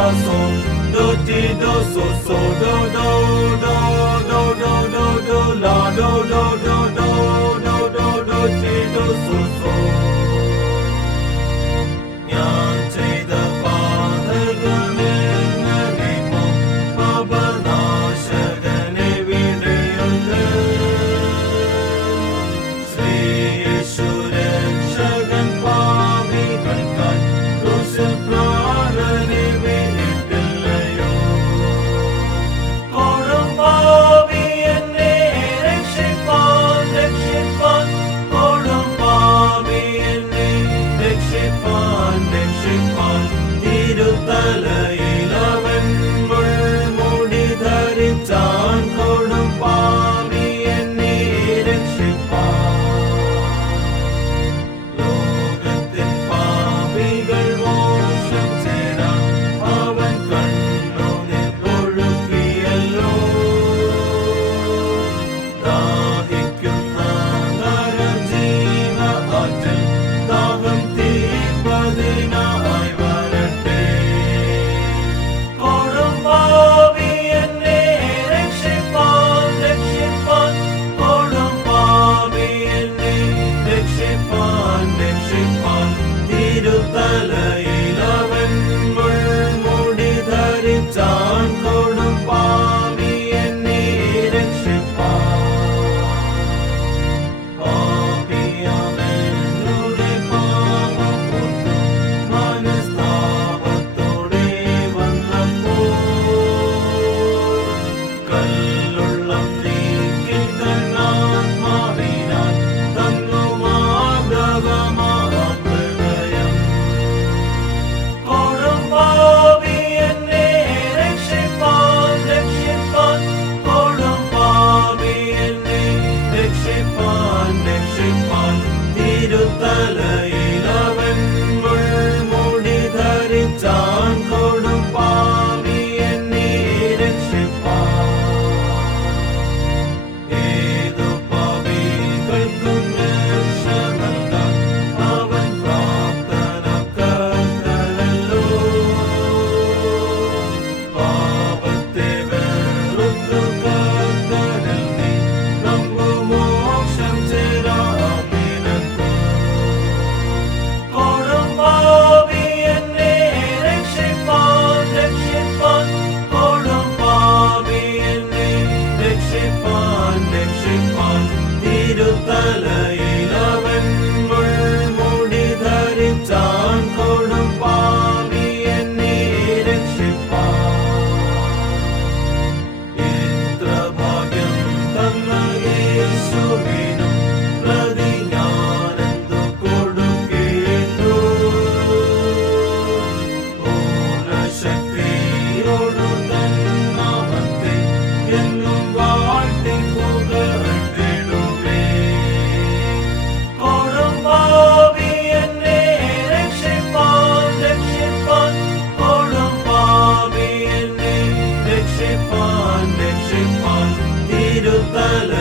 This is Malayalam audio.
la so do ti do so so do do do do do do do la do do do do do do do ti do so so ഞാൻ ചെയ്ത പാതകളെന്നറിയുമോ പാപനാശകനെ വിടയുണ്ട് ശ്രീയേശു രക്ഷകൻ പാപികൾക്കായി ക്രൂശിൽ പ്രാണനെ വിട്ടില്ലയോ കൊടും പാപി എന്നെ രക്ഷിപ്പാൻ രക്ഷിപ്പാൻ കൊടും പാപി എന്നെ രക്ഷിപ്പാൻ രക്ഷിപ്പാൻ തിരുത്തലയിലവൻ മുൾമുടി ധരിച്ചാൻ കൊടും പാപി എന്നെ രക്ഷിപ്പാൻ ലോകത്തിൻ പാപികൾ മോക്ഷം ചേരാൻ അവൻ കണ്ണുനീർ ഒഴുക്കിയല്ലോ ദാഹിക്കുന്ന നരജീവ ആറ്റൽ ദാഹം തീർപ്പതിനായി വരട്ടെ കൊടും പാപി എന്നെ രക്ഷിപ്പാൻ രക്ഷിപ്പാൻ കൊടും പാപി എന്നെ രക്ഷിപ്പാൻ രക്ഷിപ്പാൻ തിരുത്തലയിലവൻ മുൾമുടി ധരിച്ചാൻ കൊടും പാപി എന്നെ രക്ഷിപ്പാൻ പാപിയാമെന്നുടെ പാപം ഓർത്തു മനസ്താപത്തോടെ വന്നപ്പോൾ കല്ലുള്ളം നീക്കി തന്നാത്മാവിനാൽ തന്നു മാധവമാം ഹൃദയം കൊടും പാപി എന്നെ രക്ഷിപ്പാൻ രക്ഷിപ്പാൻ കൊടും പാപി എന്നെ രക്ഷിപ്പാൻ രക്ഷിപ്പാൻ തിരുത്തലയിലവൻ മുൾമുടി ധരിച്ചാൻ കൊടും പാപി എന്നെ രക്ഷിപ്പാൻ ഏതു പാപികൾക്കും രക്ഷ നൽകാൻ അവൻ പ്രാപ്തനക്കർത്തനല്ലോ പാപത്തെ വെറുത്തു കർത്തനിൽ നീ നമ്പു മോക്ഷം ചേരാം നിനക്ക് കൊടും പാപി എന്നെ രക്ഷിപ്പാൻ രക്ഷിപ്പാൻ കൊടും പാപി എന്നെ രക്ഷിപ്പാൻ രക്ഷിപ്പാൻ തിരുത്തലയിലവൻ മുൾമുടി ധരിച്ചാൻ കൊടും പാപി എന്നെ രക്ഷിപ്പാൻ എത്ര ഭാഗ്യം തന്ന യേശുവിനും പ്രതി ഞാനെന്തു കൊടുക്കേണ്ടു പൂർണ്ണശക്തിയോടു തൻ നാമത്തെ എന്നും വാഴ്ത്തി പുകഴ്ത്തിടുമേ കൊടും പാപി എന്നെ രക്ഷിപ്പാൻ രക്ഷിപ്പാൻ കൊടും പാപി എന്നെ രക്ഷിപ്പാൻ രക്ഷിപ്പാൻ തിരുത്തല